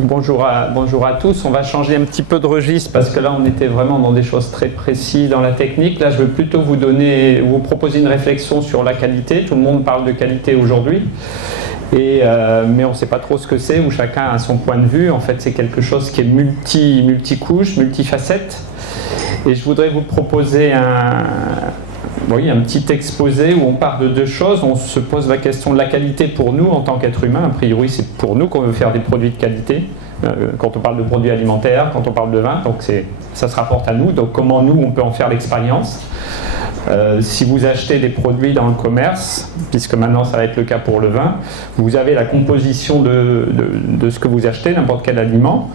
Bonjour à tous. On va changer un petit peu de registre parce que là on était vraiment dans des choses très précises dans la technique. Là je veux plutôt vous proposer une réflexion sur la qualité. Tout le monde parle de qualité aujourd'hui, mais on ne sait pas trop ce que c'est, ou chacun a son point de vue. En fait c'est quelque chose qui est multicouche, multifacette. Et je voudrais vous proposer un petit exposé où on part de deux choses. On se pose la question de la qualité pour nous en tant qu'être humain. A priori, c'est pour nous qu'on veut faire des produits de qualité. Quand on parle de produits alimentaires, quand on parle de vin, donc ça se rapporte à nous. Donc comment nous, on peut en faire l'expérience. Si vous achetez des produits dans le commerce, puisque maintenant ça va être le cas pour le vin, vous avez la composition de ce que vous achetez, n'importe quel aliment,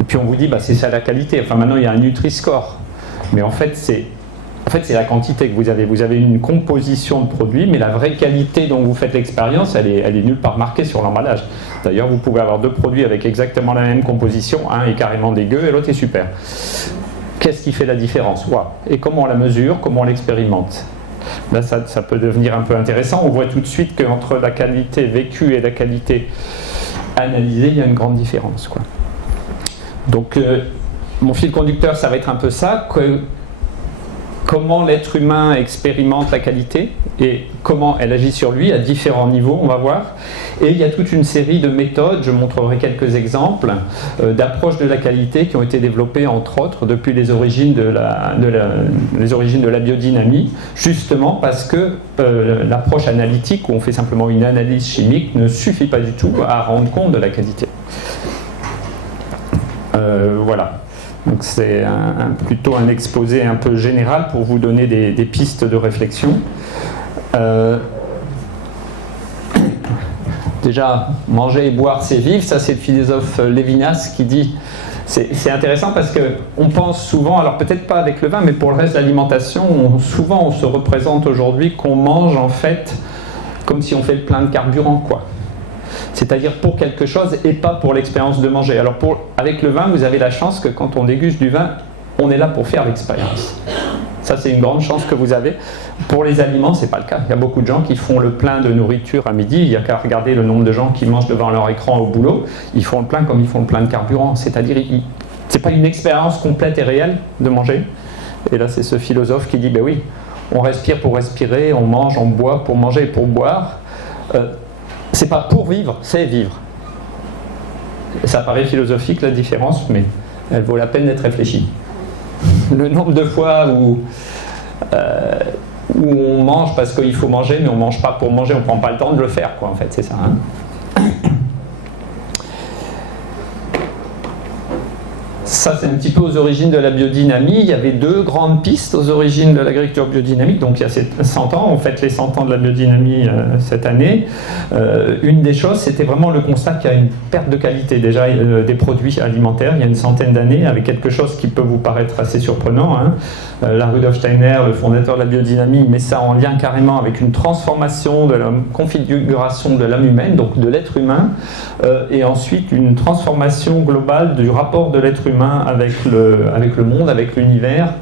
et puis on vous dit c'est ça la qualité. Enfin maintenant il y a un Nutri-Score, mais en fait c'est la quantité que vous avez. Vous avez une composition de produits, mais la vraie qualité dont vous faites l'expérience, elle est nulle part marquée sur l'emballage. D'ailleurs, vous pouvez avoir deux produits avec exactement la même composition. Un est carrément dégueu et l'autre est super. Qu'est-ce qui fait la différence? Et comment on la mesure? Comment on l'expérimente? Là, ça peut devenir un peu intéressant. On voit tout de suite qu'entre la qualité vécue et la qualité analysée, il y a une grande différence. Donc, mon fil conducteur, ça va être un peu ça. Comment l'être humain expérimente la qualité et comment elle agit sur lui à différents niveaux, on va voir. Et il y a toute une série de méthodes, je montrerai quelques exemples, d'approches de la qualité qui ont été développées entre autres depuis les origines de la biodynamie, justement parce que l'approche analytique, où on fait simplement une analyse chimique, ne suffit pas du tout à rendre compte de la qualité. Voilà. Donc c'est plutôt un exposé un peu général pour vous donner des pistes de réflexion. Déjà, manger et boire, c'est vivre. Ça, c'est le philosophe Lévinas qui dit... C'est intéressant parce qu'on pense souvent, alors peut-être pas avec le vin, mais pour le reste de l'alimentation, souvent on se représente aujourd'hui qu'on mange en fait comme si on fait le plein de carburant, C'est-à-dire pour quelque chose et pas pour l'expérience de manger. Alors avec le vin, vous avez la chance que quand on déguste du vin, on est là pour faire l'expérience. Ça, c'est une grande chance que vous avez. Pour les aliments, c'est pas le cas. Il y a beaucoup de gens qui font le plein de nourriture à midi. Il n'y a qu'à regarder le nombre de gens qui mangent devant leur écran au boulot. Ils font le plein comme ils font le plein de carburant. C'est-à-dire, c'est pas une expérience complète et réelle de manger. Et là, c'est ce philosophe qui dit, oui, on respire pour respirer, on mange, on boit pour manger et pour boire. C'est pas pour vivre, c'est vivre. Ça paraît philosophique la différence, mais elle vaut la peine d'être réfléchie. Le nombre de fois où on mange parce qu'il faut manger, mais on ne mange pas pour manger, on ne prend pas le temps de le faire, en fait, c'est ça. Ça, c'est un petit peu aux origines de la biodynamie. Il y avait deux grandes pistes aux origines de l'agriculture biodynamique. Donc, il y a 100 ans, on fête les 100 ans de la biodynamie cette année. Une des choses, c'était vraiment le constat qu'il y a une perte de qualité déjà des produits alimentaires il y a une centaine d'années, avec quelque chose qui peut vous paraître assez surprenant. La Rudolf Steiner, le fondateur de la biodynamie, met ça en lien carrément avec une transformation de la configuration de l'âme humaine, donc de l'être humain, et ensuite une transformation globale du rapport de l'être humain avec le monde, avec l'univers.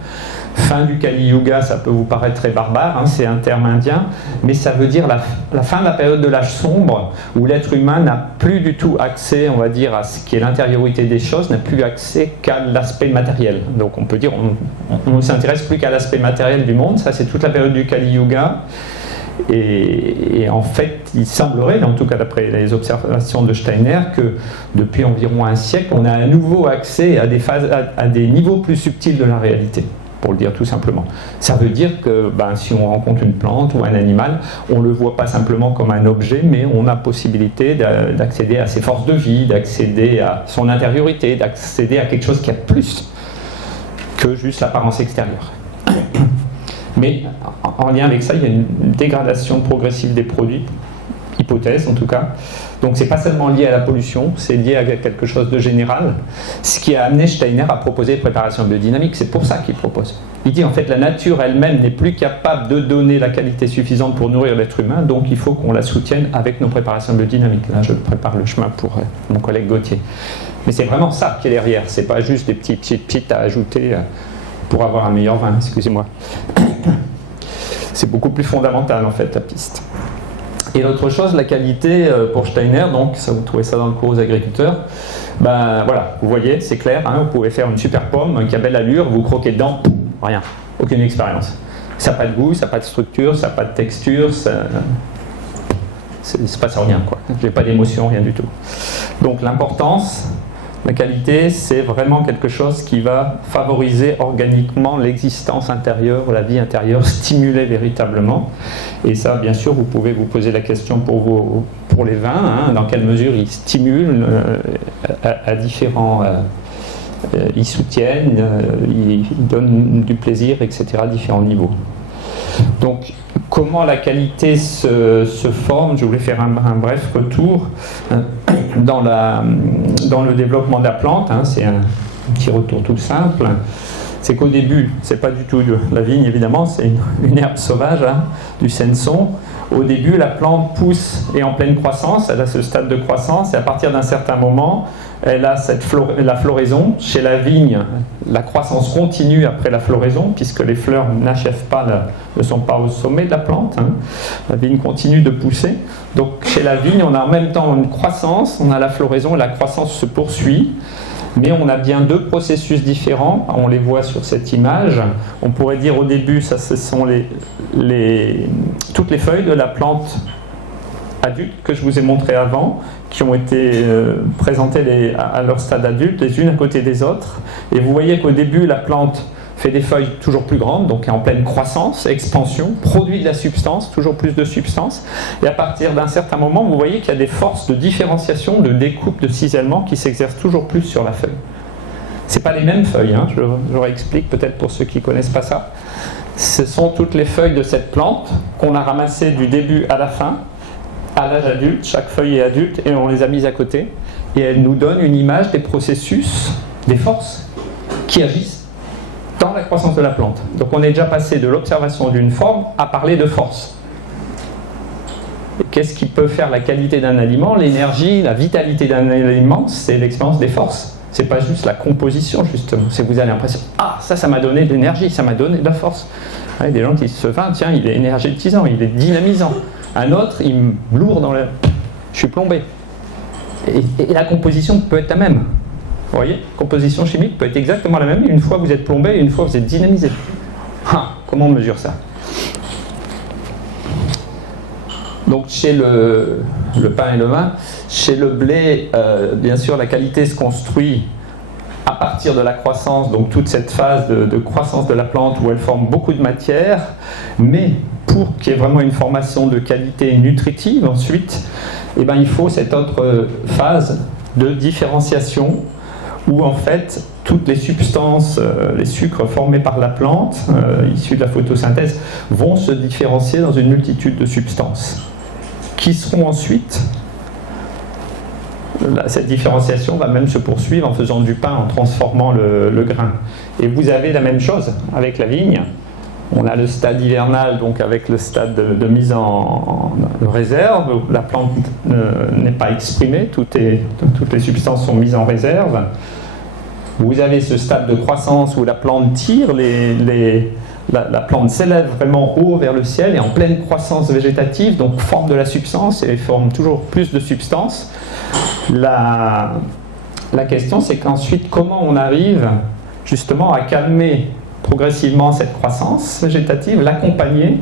Fin du Kali Yuga, ça peut vous paraître très barbare, c'est un terme indien, mais ça veut dire la fin de la période de l'âge sombre, où l'être humain n'a plus du tout accès, on va dire, à ce qui est l'intériorité des choses, n'a plus accès qu'à l'aspect matériel. Donc on peut dire, on ne s'intéresse plus qu'à l'aspect matériel du monde. Ça, c'est toute la période du Kali Yuga. Et en fait, il semblerait, en tout cas d'après les observations de Steiner, que depuis environ un siècle, on a à nouveau accès à des niveaux plus subtils de la réalité, pour le dire tout simplement. Ça veut dire que si on rencontre une plante ou un animal, on ne le voit pas simplement comme un objet, mais on a possibilité d'accéder à ses forces de vie, d'accéder à son intériorité, d'accéder à quelque chose qui a plus que juste l'apparence extérieure. Mais en lien avec ça, il y a une dégradation progressive des produits, hypothèse en tout cas. Donc c'est pas seulement lié à la pollution, c'est lié à quelque chose de général. Ce qui a amené Steiner à proposer les préparations biodynamiques, c'est pour ça qu'il propose. Il dit en fait la nature elle-même n'est plus capable de donner la qualité suffisante pour nourrir l'être humain, donc il faut qu'on la soutienne avec nos préparations biodynamiques. Là je prépare le chemin pour mon collègue Gauthier. Mais c'est vraiment ça qui est derrière, c'est pas juste des petites à ajouter pour avoir un meilleur vin, excusez-moi. C'est beaucoup plus fondamental en fait la piste. Et l'autre chose, la qualité pour Steiner, donc ça, vous trouvez ça dans le cours aux agriculteurs, ben voilà, vous voyez, c'est clair, hein, vous pouvez faire une super pomme qui a belle allure, vous croquez dedans, rien, aucune expérience. Ça n'a pas de goût, ça n'a pas de structure, ça n'a pas de texture, ça... il ne se passe rien, quoi. Il n'y a pas d'émotion, rien du tout. Donc l'importance, la qualité, c'est vraiment quelque chose qui va favoriser organiquement l'existence intérieure, la vie intérieure, stimuler véritablement. Et ça, bien sûr, vous pouvez vous poser la question pour les vins, hein, dans quelle mesure ils stimulent à différents... ils soutiennent, ils donnent du plaisir, etc., à différents niveaux. Donc, comment la qualité se forme? Je voulais faire un bref retour dans le développement de la plante. Hein, c'est un petit retour tout simple. C'est qu'au début, c'est pas du tout de la vigne évidemment, c'est une herbe sauvage, hein, du senson. Au début, la plante pousse et en pleine croissance, elle a ce stade de croissance, et à partir d'un certain moment, elle a la floraison. Chez la vigne, la croissance continue après la floraison, puisque les fleurs n'achèvent pas, ne sont pas au sommet de la plante. Hein. La vigne continue de pousser. Donc chez la vigne, on a en même temps une croissance, on a la floraison et la croissance se poursuit. Mais on a bien deux processus différents, on les voit sur cette image. On pourrait dire au début, ça, ce sont toutes les feuilles de la plante adulte que je vous ai montré avant, qui ont été présentées à leur stade adulte, les unes à côté des autres. Et vous voyez qu'au début, la plante fait des feuilles toujours plus grandes, donc est en pleine croissance, expansion, produit de la substance, toujours plus de substance. Et à partir d'un certain moment, vous voyez qu'il y a des forces de différenciation, de découpe, de cisellement qui s'exercent toujours plus sur la feuille. Ce n'est pas les mêmes feuilles, hein, je réexplique peut-être pour ceux qui ne connaissent pas ça. Ce sont toutes les feuilles de cette plante qu'on a ramassées du début à la fin, à l'âge adulte, chaque feuille est adulte, et on les a mises à côté. Et elles nous donnent une image des processus, des forces qui agissent dans la croissance de la plante. Donc on est déjà passé de l'observation d'une forme à parler de force. Et qu'est-ce qui peut faire la qualité d'un aliment? L'énergie, la vitalité d'un aliment, c'est l'expérience des forces. C'est pas juste la composition, justement. C'est que vous avez l'impression, ah, ça m'a donné de l'énergie, ça m'a donné de la force. Il y a des gens qui se disent, tiens, il est énergétisant, il est dynamisant. Un autre, il me lourd dans le... Je suis plombé. Et la composition peut être la même. Vous voyez, composition chimique peut être exactement la même, une fois vous êtes plombé et une fois vous êtes dynamisé. Comment on mesure ça? Donc chez le pain et le vin, chez le blé, bien sûr la qualité se construit à partir de la croissance, donc toute cette phase de croissance de la plante où elle forme beaucoup de matière, mais pour qu'il y ait vraiment une formation de qualité nutritive ensuite, eh ben, il faut cette autre phase de différenciation où en fait toutes les substances, les sucres formés par la plante, issus de la photosynthèse, vont se différencier dans une multitude de substances qui seront ensuite, cette différenciation va même se poursuivre en faisant du pain, en transformant le grain. Et vous avez la même chose avec la vigne. On a le stade hivernal, donc avec le stade de mise en réserve, où la plante n'est pas exprimée, toutes les substances sont mises en réserve. Vous avez ce stade de croissance où la plante tire, la plante s'élève vraiment haut vers le ciel et en pleine croissance végétative, donc forme de la substance et forme toujours plus de substance. La question, c'est qu'ensuite, comment on arrive justement à calmer progressivement cette croissance végétative, l'accompagner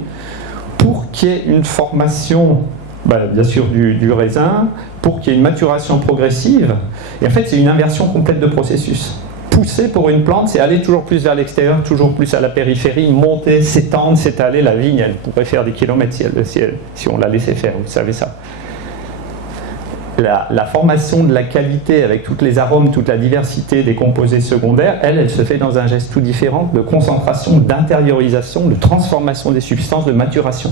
pour qu'il y ait une formation, bien sûr du raisin, pour qu'il y ait une maturation progressive. Et en fait, c'est une inversion complète de processus. Pousser pour une plante, c'est aller toujours plus vers l'extérieur, toujours plus à la périphérie, monter, s'étendre, s'étaler. La vigne, elle pourrait faire des kilomètres si on la laissait faire, vous savez ça. La formation de la qualité avec tous les arômes, toute la diversité des composés secondaires, elle se fait dans un geste tout différent de concentration, d'intériorisation, de transformation des substances, de maturation.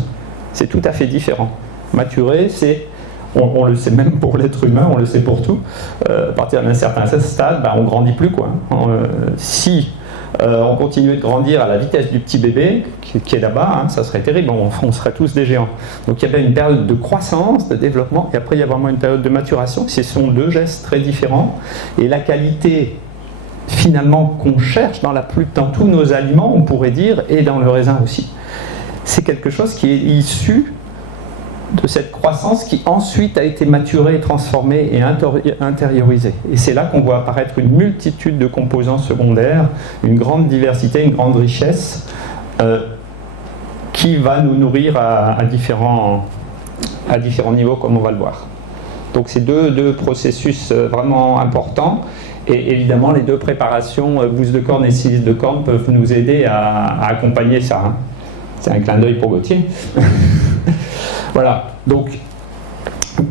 C'est tout à fait différent. Maturer, c'est, on le sait même pour l'être humain, on le sait pour tout, à partir d'un certain stade, on ne grandit plus, quoi. Si on continuait de grandir à la vitesse du petit bébé qui est là-bas, ça serait terrible, on serait tous des géants. Donc il y avait une période de croissance, de développement, et après il y a vraiment une période de maturation. Ce sont deux gestes très différents. Et la qualité, finalement, qu'on cherche dans tous nos aliments, on pourrait dire, et dans le raisin aussi, c'est quelque chose qui est issu de cette croissance qui ensuite a été maturée, transformée et intériorisée. Et c'est là qu'on voit apparaître une multitude de composants secondaires, une grande diversité, une grande richesse qui va nous nourrir à différents niveaux, comme on va le voir. Donc c'est deux processus vraiment importants. Et évidemment, les deux préparations, bouse de corne et silice de corne, peuvent nous aider à accompagner ça. Hein. C'est un clin d'œil pour Gauthier. Voilà, donc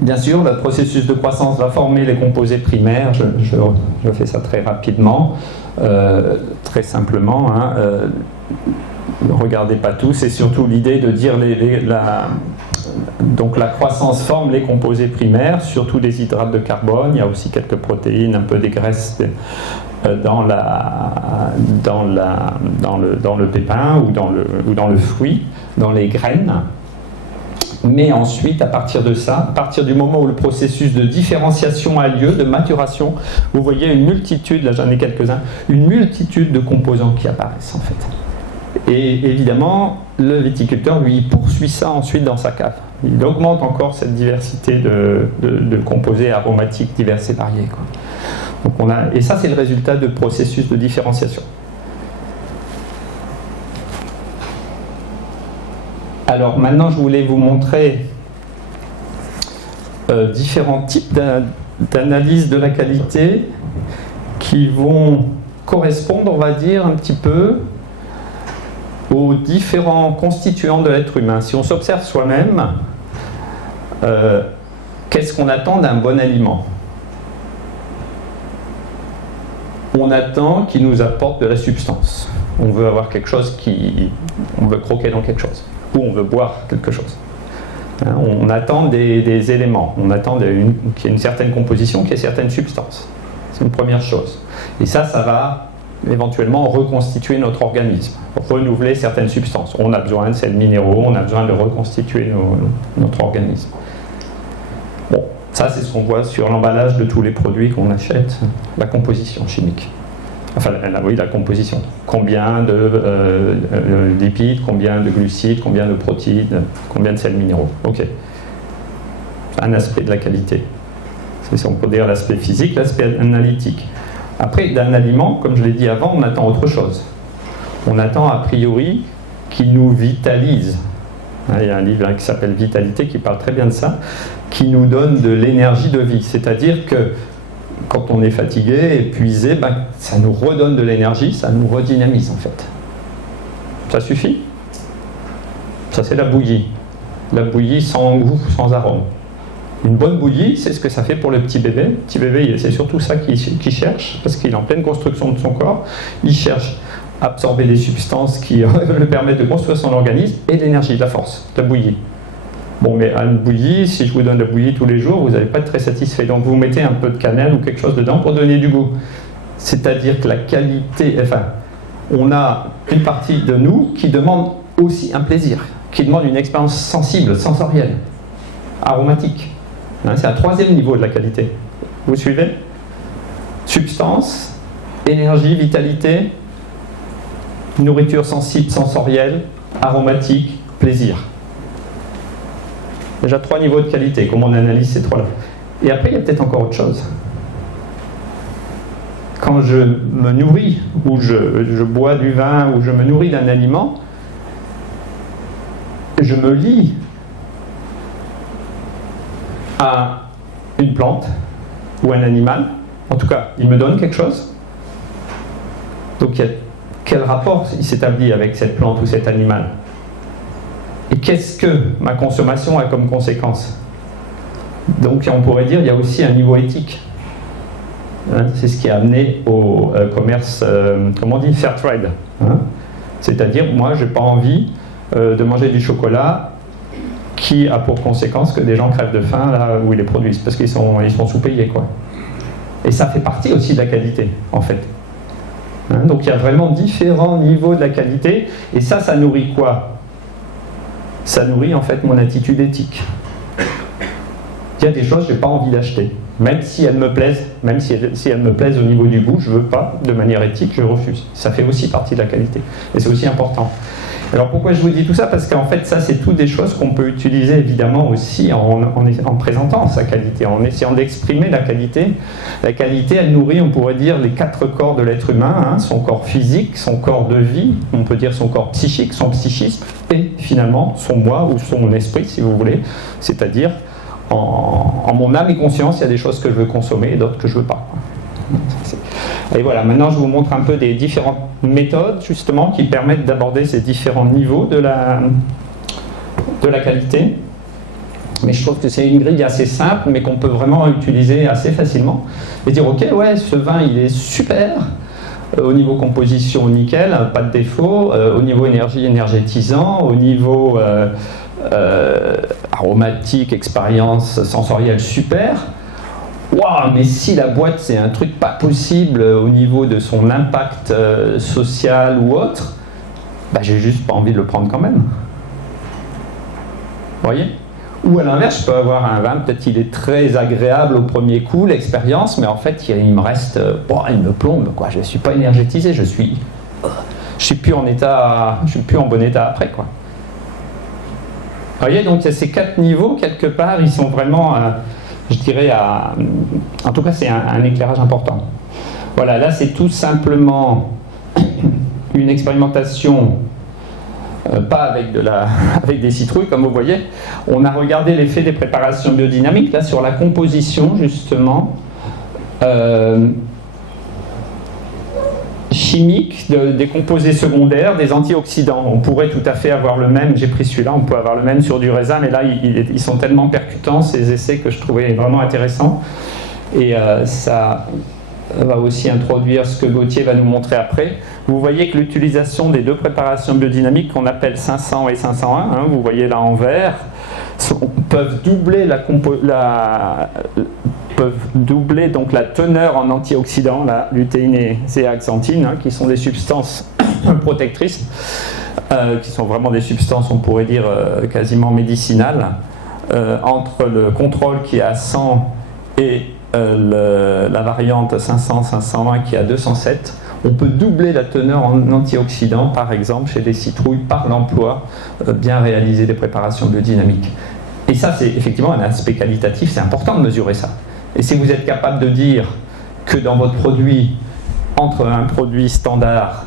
bien sûr, le processus de croissance va former les composés primaires. Je fais ça très rapidement, très simplement. Hein. Ne regardez pas tout, c'est surtout l'idée de dire donc la croissance forme les composés primaires, surtout des hydrates de carbone. Il y a aussi quelques protéines, un peu des graisses dans le pépin ou dans le fruit, dans les graines. Mais ensuite, à partir de ça, à partir du moment où le processus de différenciation a lieu, de maturation, vous voyez une multitude, là j'en ai quelques-uns, une multitude de composants qui apparaissent en fait. Et évidemment, le viticulteur, lui, poursuit ça ensuite dans sa cave. Il augmente encore cette diversité de composés aromatiques divers et variés, quoi. Donc et ça, c'est le résultat de processus de différenciation. Alors maintenant, je voulais vous montrer différents types d'analyse de la qualité qui vont correspondre, on va dire, un petit peu aux différents constituants de l'être humain. Si on s'observe soi-même, qu'est-ce qu'on attend d'un bon aliment? On attend qu'il nous apporte de la substance. On veut avoir quelque chose on veut croquer dans quelque chose, ou on veut boire quelque chose. On attend des éléments, on attend qu'il y ait une certaine composition, qu'il y ait certaines substances. C'est une première chose. Et ça va éventuellement reconstituer notre organisme, renouveler certaines substances. On a besoin de sels minéraux, on a besoin de reconstituer notre organisme. Bon, ça c'est ce qu'on voit sur l'emballage de tous les produits qu'on achète, la composition chimique. Enfin, la composition. Combien de lipides, combien de glucides, combien de protéines, combien de sels minéraux. Ok. Un aspect de la qualité. C'est, on peut dire, l'aspect physique, l'aspect analytique. Après, d'un aliment, comme je l'ai dit avant, on attend autre chose. On attend a priori qu'il nous vitalise. Il y a un livre qui s'appelle Vitalité qui parle très bien de ça, qui nous donne de l'énergie de vie. C'est-à-dire que quand on est fatigué, épuisé, ça nous redonne de l'énergie, ça nous redynamise en fait. Ça suffit? Ça c'est la bouillie. La bouillie sans goût, sans arôme. Une bonne bouillie, c'est ce que ça fait pour le petit bébé. Le petit bébé, c'est surtout ça qu'il cherche, parce qu'il est en pleine construction de son corps. Il cherche à absorber des substances qui le permettent de construire son organisme et de l'énergie, de la force, de la bouillie. Bon, mais à une bouillie, si je vous donne de la bouillie tous les jours, vous n'allez pas être très satisfait. Donc vous mettez un peu de cannelle ou quelque chose dedans pour donner du goût. C'est-à-dire que la qualité, on a une partie de nous qui demande aussi un plaisir, qui demande une expérience sensible, sensorielle, aromatique. C'est un troisième niveau de la qualité. Vous suivez? Substance, énergie, vitalité, nourriture sensible, sensorielle, aromatique, plaisir. Déjà 3 niveaux de qualité, comment on analyse ces 3-là. Et après, il y a peut-être encore autre chose. Quand je me nourris, ou je bois du vin, ou je me nourris d'un aliment, je me lie à une plante ou un animal. En tout cas, il me donne quelque chose. Donc, quel rapport il s'établit avec cette plante ou cet animal? Et qu'est-ce que ma consommation a comme conséquence? Donc, on pourrait dire qu'il y a aussi un niveau éthique. C'est ce qui a amené au commerce, comment on dit, fair trade. C'est-à-dire, moi, je n'ai pas envie de manger du chocolat qui a pour conséquence que des gens crèvent de faim là où ils les produisent, parce qu'ils sont sous-payés, quoi. Et ça fait partie aussi de la qualité, en fait. Donc il y a vraiment différents niveaux de la qualité, et ça nourrit quoi? Ça nourrit en fait mon attitude éthique. Il y a des choses que je n'ai pas envie d'acheter, même si elles me plaisent, même si elles me plaisent au niveau du goût, je ne veux pas, de manière éthique, je refuse. Ça fait aussi partie de la qualité, et c'est aussi important. Alors pourquoi je vous dis tout ça? Parce qu'en fait, ça, c'est toutes des choses qu'on peut utiliser évidemment aussi en présentant sa qualité, en essayant d'exprimer la qualité. La qualité, elle nourrit, on pourrait dire, les 4 corps de l'être humain, hein, son corps physique, son corps de vie, on peut dire son corps psychique, son psychisme, et finalement son moi ou son esprit, si vous voulez, c'est-à-dire en mon âme et conscience, il y a des choses que je veux consommer et d'autres que je ne veux pas. Et voilà, maintenant je vous montre un peu des différentes méthodes justement qui permettent d'aborder ces différents niveaux de la qualité. Mais je trouve que c'est une grille assez simple, mais qu'on peut vraiment utiliser assez facilement. Et dire, ok, ouais, ce vin il est super, au niveau composition nickel, pas de défaut, au niveau énergie énergétisant, au niveau aromatique, expérience sensorielle super. Waouh, mais si la boîte c'est un truc pas possible au niveau de son impact social ou autre, bah j'ai juste pas envie de le prendre quand même. Vous voyez? Ou à l'inverse, je peux avoir un vin, peut-être il est très agréable au premier coup, l'expérience, mais en fait il me reste, il me plombe, quoi. Je suis pas énergétisé, je suis plus en état, je suis plus en bon état après, quoi. Vous voyez, donc il y a ces 4 niveaux, quelque part, ils sont vraiment, je dirais, en tout cas c'est un éclairage important. Voilà, là c'est tout simplement une expérimentation, pas avec des citrouilles comme vous voyez. On a regardé l'effet des préparations biodynamiques, là sur la composition justement, chimique des composés secondaires, des antioxydants. On pourrait tout à fait avoir le même, j'ai pris celui-là, on peut avoir le même sur du raisin, mais là ils sont tellement percutants ces essais que je trouvais vraiment intéressants. Et ça va aussi introduire ce que Gauthier va nous montrer après. Vous voyez que l'utilisation des 2 préparations biodynamiques qu'on appelle 500 et 501, hein, vous voyez là en vert, peuvent doubler donc la teneur en antioxydants, la lutéine et zéaxanthine, hein, qui sont des substances protectrices, qui sont vraiment des substances, on pourrait dire, quasiment médicinales, entre le contrôle qui est à 100 et la variante 500-501 qui est à 207. On peut doubler la teneur en antioxydants, par exemple, chez des citrouilles, par l'emploi bien réalisé des préparations biodynamiques. Et ça, c'est effectivement un aspect qualitatif, c'est important de mesurer ça. Et si vous êtes capable de dire que dans votre produit, entre un produit standard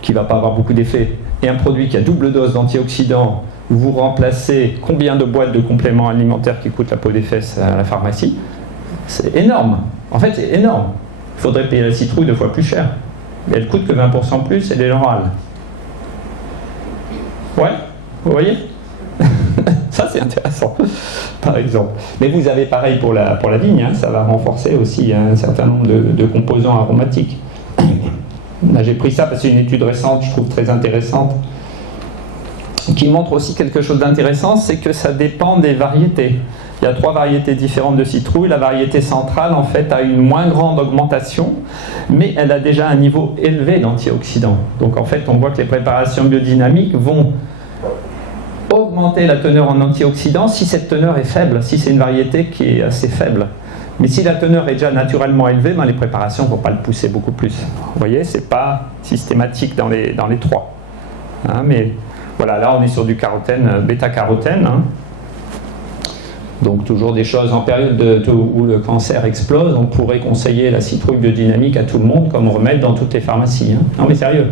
qui ne va pas avoir beaucoup d'effet et un produit qui a double dose d'antioxydants, vous remplacez combien de boîtes de compléments alimentaires qui coûtent la peau des fesses à la pharmacie, c'est énorme. En fait, c'est énorme. Il faudrait payer la citrouille 2 fois plus cher. Mais elle coûte que 20% plus et les orales. Ouais, vous voyez? Ça, c'est intéressant, par exemple. Mais vous avez pareil pour la vigne, hein, ça va renforcer aussi un certain nombre de composants aromatiques. Là, j'ai pris ça parce que c'est une étude récente, je trouve très intéressante, qui montre aussi quelque chose d'intéressant, c'est que ça dépend des variétés. Il y a 3 variétés différentes de citrouilles. La variété centrale, en fait, a une moins grande augmentation, mais elle a déjà un niveau élevé d'antioxydants. Donc, en fait, on voit que les préparations biodynamiques vont augmenter la teneur en antioxydants si cette teneur est faible, si c'est une variété qui est assez faible. Mais si la teneur est déjà naturellement élevée, ben les préparations ne vont pas le pousser beaucoup plus. Vous voyez, ce n'est pas systématique dans les 3. Hein, mais voilà, là on est sur du carotène, bêta-carotène. Hein. Donc toujours des choses en période où le cancer explose, on pourrait conseiller la citrouille biodynamique à tout le monde comme remède dans toutes les pharmacies. Hein. Non mais sérieux,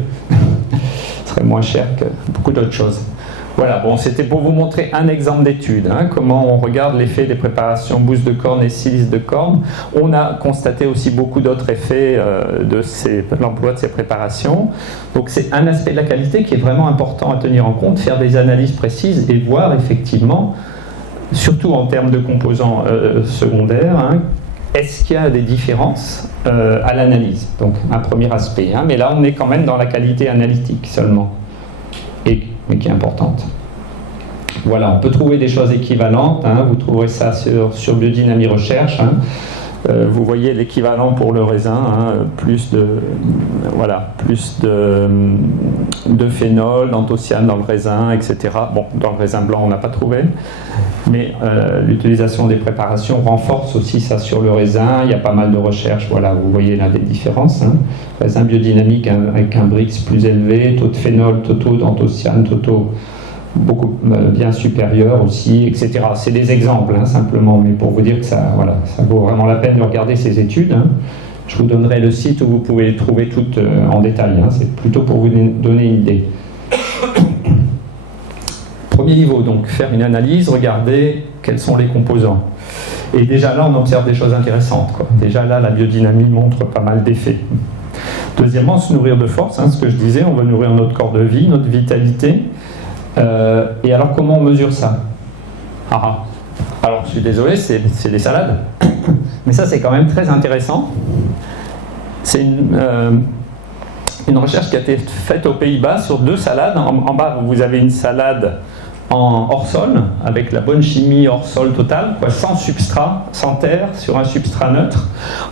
ce serait moins cher que beaucoup d'autres choses. Voilà, bon, c'était pour vous montrer un exemple d'étude, hein, comment on regarde l'effet des préparations bouse de corne et silice de corne. On a constaté aussi beaucoup d'autres effets de l'emploi de ces préparations. Donc c'est un aspect de la qualité qui est vraiment important à tenir en compte, faire des analyses précises et voir effectivement, surtout en termes de composants secondaires, hein, est-ce qu'il y a des différences à l'analyse. Donc un premier aspect, hein, mais là on est quand même dans la qualité analytique seulement. Mais qui est importante. Voilà, on peut trouver des choses équivalentes, hein, vous trouverez ça sur Biodynamie Recherche, hein, Vous voyez l'équivalent pour le raisin, hein, plus de phénol, d'anthocyane dans le raisin, etc. Bon, dans le raisin blanc, on n'a pas trouvé, mais l'utilisation des préparations renforce aussi ça sur le raisin. Il y a pas mal de recherches, voilà, vous voyez là des différences. Hein. Raisin biodynamique avec un Brix plus élevé, taux de phénol, taux d'anthocyane, taux beaucoup bien supérieur aussi, etc. C'est des exemples, hein, simplement, mais pour vous dire que ça vaut vraiment la peine de regarder ces études. Hein. Je vous donnerai le site où vous pouvez les trouver toutes en détail. Hein. C'est plutôt pour vous donner une idée. Premier niveau, donc faire une analyse, regarder quels sont les composants. Et déjà là, on observe des choses intéressantes, quoi. Déjà là, la biodynamie montre pas mal d'effets. Deuxièmement, se nourrir de force, hein, ce que je disais, on veut nourrir notre corps de vie, notre vitalité. Et alors, comment on mesure ça? Alors, je suis désolé, c'est des salades. Mais ça, c'est quand même très intéressant. C'est une recherche qui a été faite aux Pays-Bas sur 2 salades. En bas, vous avez une salade en hors-sol, avec la bonne chimie hors-sol totale, quoi, sans substrat, sans terre, sur un substrat neutre.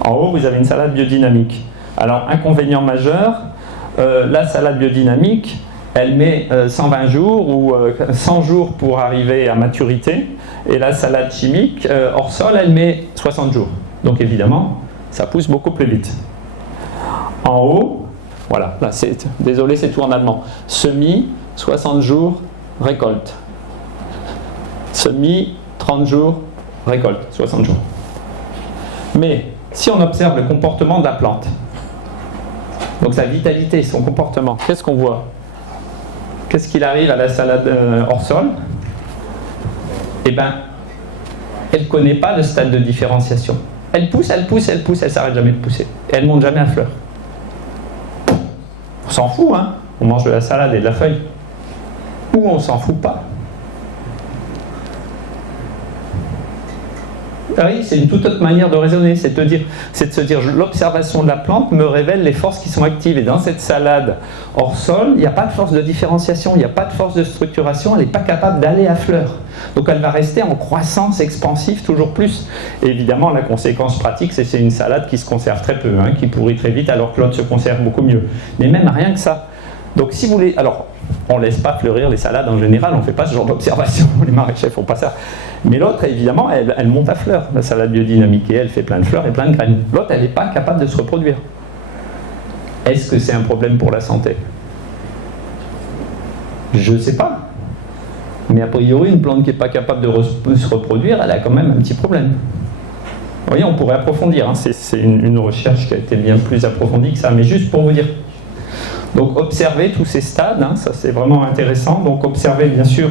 En haut, vous avez une salade biodynamique. Alors, inconvénient majeur, la salade biodynamique, elle met 120 jours ou 100 jours pour arriver à maturité, et la salade chimique hors sol, elle met 60 jours. Donc évidemment, ça pousse beaucoup plus vite. En haut, voilà, là désolé, c'est tout en allemand. Semis, 60 jours, récolte. Semis, 30 jours, récolte, 60 jours. Mais si on observe le comportement de la plante, donc sa vitalité, son comportement, qu'est-ce qu'on voit? Qu'est-ce qu'il arrive à la salade hors sol? Eh bien, elle ne connaît pas le stade de différenciation. Elle pousse, elle pousse, elle pousse, elle ne s'arrête jamais de pousser. Et elle ne monte jamais à fleur. On s'en fout, hein? On mange de la salade et de la feuille. Ou on s'en fout pas. Oui, c'est une toute autre manière de raisonner, c'est de se dire l'observation de la plante me révèle les forces qui sont actives. Et dans cette salade hors sol, il n'y a pas de force de différenciation, il n'y a pas de force de structuration, elle n'est pas capable d'aller à fleur. Donc elle va rester en croissance expansive toujours plus. Et évidemment, la conséquence pratique, c'est que c'est une salade qui se conserve très peu, hein, qui pourrit très vite, alors que l'autre se conserve beaucoup mieux. Mais même rien que ça. Donc si vous voulez... Alors, on ne laisse pas fleurir les salades en général, on ne fait pas ce genre d'observation, les maraîchers ne font pas ça. Mais l'autre, évidemment, elle monte à fleurs, la salade biodynamique, et elle fait plein de fleurs et plein de graines. L'autre, elle n'est pas capable de se reproduire. Est-ce que c'est un problème pour la santé? Je ne sais pas. Mais a priori, une plante qui n'est pas capable de se reproduire, elle a quand même un petit problème. Vous voyez, on pourrait approfondir, hein. C'est une recherche qui a été bien plus approfondie que ça, mais juste pour vous dire. Donc observez tous ces stades, hein, ça c'est vraiment intéressant. Donc observez bien sûr,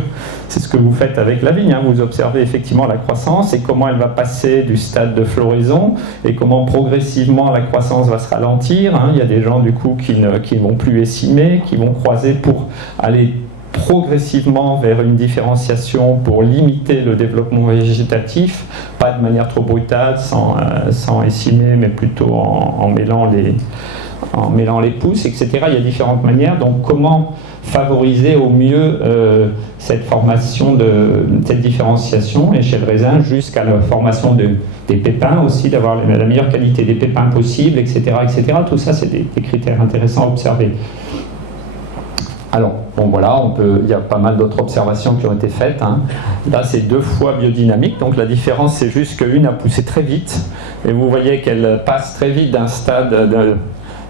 c'est ce que vous faites avec la vigne, hein, vous observez effectivement la croissance et comment elle va passer du stade de floraison et comment progressivement la croissance va se ralentir. Hein. Il y a des gens du coup qui ne vont plus essimer, qui vont croiser pour aller progressivement vers une différenciation pour limiter le développement végétatif, pas de manière trop brutale, sans essimer, mais plutôt en mêlant les pousses, etc. Il y a différentes manières. Donc, comment favoriser au mieux cette formation, cette différenciation, et chez le raisin, jusqu'à la formation des pépins aussi, d'avoir la meilleure qualité des pépins possible, etc. etc. Tout ça, c'est des critères intéressants à observer. Alors, bon voilà, il y a pas mal d'autres observations qui ont été faites. Hein. Là, c'est 2 fois biodynamique, donc la différence, c'est juste qu'une a poussé très vite, et vous voyez qu'elle passe très vite d'un stade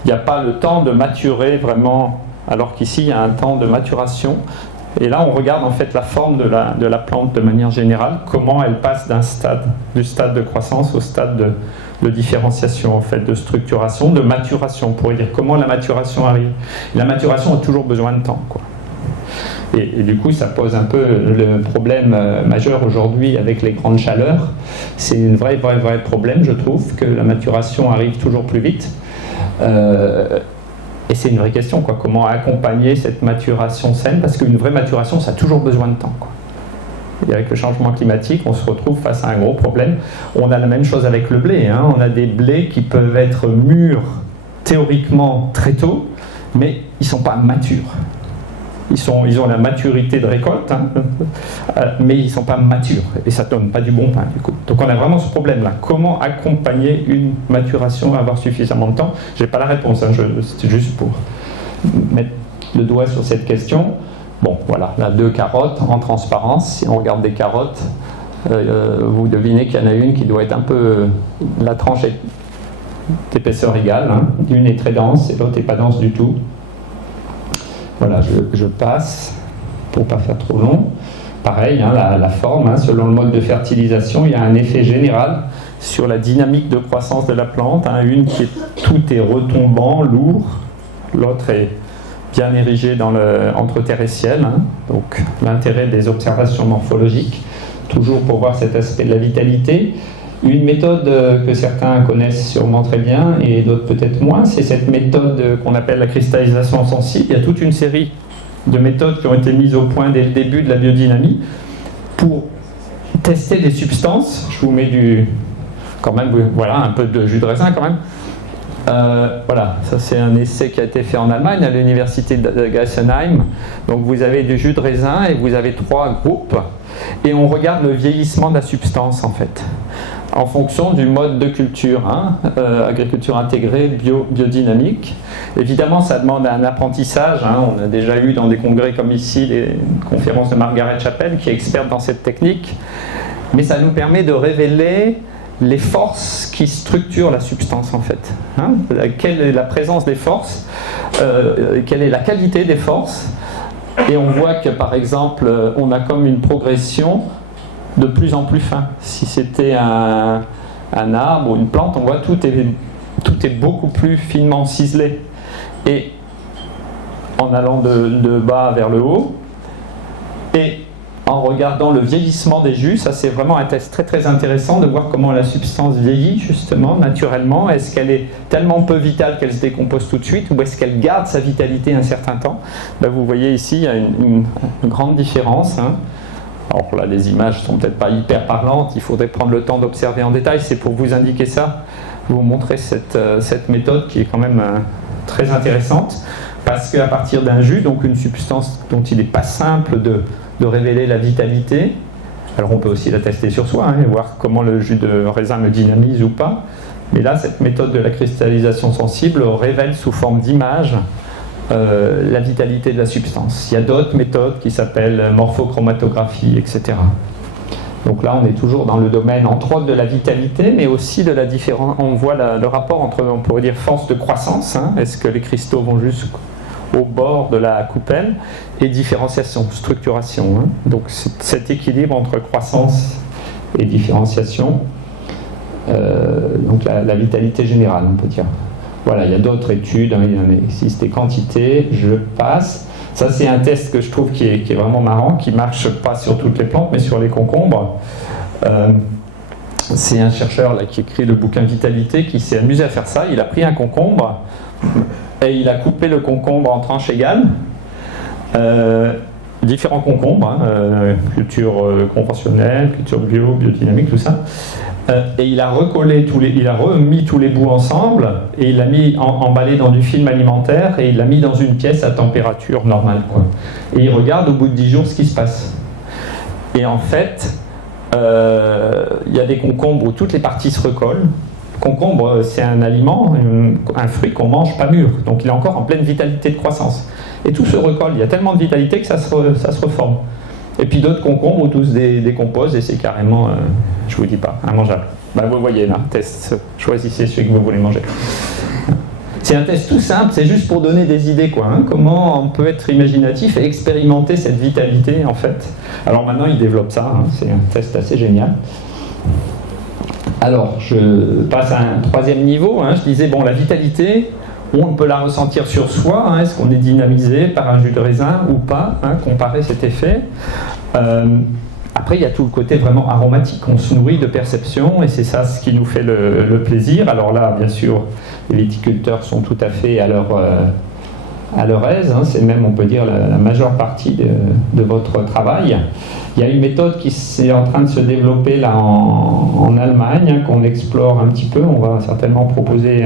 il n'y a pas le temps de maturer vraiment, alors qu'ici il y a un temps de maturation. Et là on regarde en fait la forme de la plante de manière générale, comment elle passe du stade de croissance au stade de différenciation, en fait, de structuration, de maturation, on pourrait dire comment la maturation arrive. La maturation a toujours besoin de temps, quoi. Et du coup, ça pose un peu le problème majeur aujourd'hui avec les grandes chaleurs. C'est un vrai problème, je trouve, que la maturation arrive toujours plus vite. Et c'est une vraie question, quoi. Comment accompagner cette maturation saine, parce qu'une vraie maturation, ça a toujours besoin de temps, quoi. Et avec le changement climatique, on se retrouve face à un gros problème. On a la même chose avec le blé, hein. On a des blés qui peuvent être mûrs théoriquement très tôt, mais ils ne sont pas matures. ils ont la maturité de récolte, hein, mais ils ne sont pas matures, et ça ne donne pas du bon pain du coup. Donc on a vraiment ce problème-là. Comment accompagner une maturation à avoir suffisamment de temps? Je n'ai pas la réponse, hein, c'est juste pour mettre le doigt sur cette question. Bon, voilà, là, 2 carottes en transparence. Si on regarde des carottes, vous devinez qu'il y en a une qui doit être un peu... La tranche est d'épaisseur égale, hein. L'une est très dense et l'autre n'est pas dense du tout. Voilà, je passe pour ne pas faire trop long. Pareil, hein, la forme, hein, selon le mode de fertilisation, il y a un effet général sur la dynamique de croissance de la plante. Hein. Une qui est tout est retombant, lourd, l'autre est bien érigé entre terre et ciel. Hein. Donc l'intérêt des observations morphologiques, toujours pour voir cet aspect de la vitalité. Une méthode que certains connaissent sûrement très bien et d'autres peut-être moins, c'est cette méthode qu'on appelle la cristallisation sensible. Il y a toute une série de méthodes qui ont été mises au point dès le début de la biodynamie pour tester des substances. Je vous mets voilà, un peu de jus de raisin quand même. Voilà, ça c'est un essai qui a été fait en Allemagne à l'université de Geisenheim. Donc vous avez du jus de raisin et vous avez 3 groupes et on regarde le vieillissement de la substance en fait, en fonction du mode de culture, hein, agriculture intégrée, biodynamique. Évidemment, ça demande un apprentissage. Hein. On a déjà eu dans des congrès comme ici les conférences de Margaret Chappell, qui est experte dans cette technique. Mais ça nous permet de révéler les forces qui structurent la substance en fait. Hein. Quelle est la présence des forces, quelle est la qualité des forces. Et on voit que par exemple, on a comme une progression de plus en plus fin. Si c'était un arbre ou une plante, on voit tout est beaucoup plus finement ciselé. Et en allant de bas vers le haut, et en regardant le vieillissement des jus, ça c'est vraiment un test très très intéressant de voir comment la substance vieillit justement naturellement. Est-ce qu'elle est tellement peu vitale qu'elle se décompose tout de suite ou est-ce qu'elle garde sa vitalité un certain temps? Là, vous voyez ici, il y a une grande différence. Hein. Alors là, les images sont peut-être pas hyper parlantes, il faudrait prendre le temps d'observer en détail. C'est pour vous indiquer ça, vous montrer cette méthode qui est quand même très intéressante parce qu'à partir d'un jus, donc une substance dont il n'est pas simple de révéler la vitalité. Alors on peut aussi la tester sur soi, hein, et voir comment le jus de raisin me dynamise ou pas. Mais là, cette méthode de la cristallisation sensible révèle sous forme d'image la vitalité de la substance. Il y a d'autres méthodes qui s'appellent morphochromatographie, etc. Donc là, on est toujours dans le domaine, entre autres, de la vitalité, mais aussi de la différence. On voit le rapport entre, on pourrait dire, force de croissance. Hein, est-ce que les cristaux vont jusqu'au bord de la coupelle, et différenciation, structuration. Hein. Donc cet équilibre entre croissance et différenciation, donc la vitalité générale, on peut dire. Voilà, il y a d'autres études, hein, il en existe des quantités, je passe. Ça, c'est un test que je trouve qui est vraiment marrant, qui ne marche pas sur toutes les plantes, mais sur les concombres. C'est un chercheur là, qui écrit le bouquin Vitalité, qui s'est amusé à faire ça. Il a pris un concombre et il a coupé le concombre en tranches égales. Différents concombres, hein, culture conventionnelle, culture bio, biodynamique, tout ça. Et il a remis tous les bouts ensemble et il l'a mis emballé dans du film alimentaire et il l'a mis dans une pièce à température normale, quoi. Et il regarde au bout de 10 jours ce qui se passe. Et en fait, il y a des concombres où toutes les parties se recollent. Concombre, c'est un aliment, un fruit qu'on mange pas mûr, donc il est encore en pleine vitalité de croissance. Et tout se recolle, il y a tellement de vitalité que ça se reforme. Et puis d'autres concombres où tout se décompose et c'est carrément, je vous dis pas, immangeable. Ben vous voyez là, test, choisissez celui que vous voulez manger. C'est un test tout simple, c'est juste pour donner des idées, quoi. Hein, comment on peut être imaginatif et expérimenter cette vitalité en fait. Alors maintenant il développe ça, hein, c'est un test assez génial. Alors je passe à un troisième niveau, hein, je disais bon la vitalité, on peut la ressentir sur soi, hein, est-ce qu'on est dynamisé par un jus de raisin ou pas, hein, comparer cet effet. Après il y a tout le côté vraiment aromatique, on se nourrit de perception et c'est ça ce qui nous fait le plaisir. Alors là bien sûr les viticulteurs sont tout à fait à leur aise, hein, c'est même on peut dire la majeure partie de votre travail. Il y a une méthode qui est en train de se développer là en Allemagne, hein, qu'on explore un petit peu. On va certainement proposer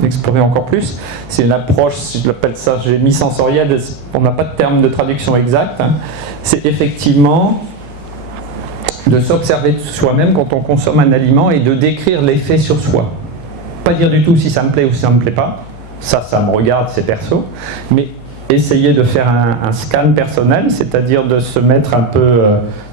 d'explorer encore plus. C'est une approche, je l'appelle ça, j'ai mis sensorielle, on n'a pas de terme de traduction exact. Hein. C'est effectivement de s'observer soi-même quand on consomme un aliment et de décrire l'effet sur soi. Pas dire du tout si ça me plaît ou si ça ne me plaît pas. Ça me regarde, c'est perso. Mais essayer de faire un scan personnel, c'est-à-dire de se mettre un peu,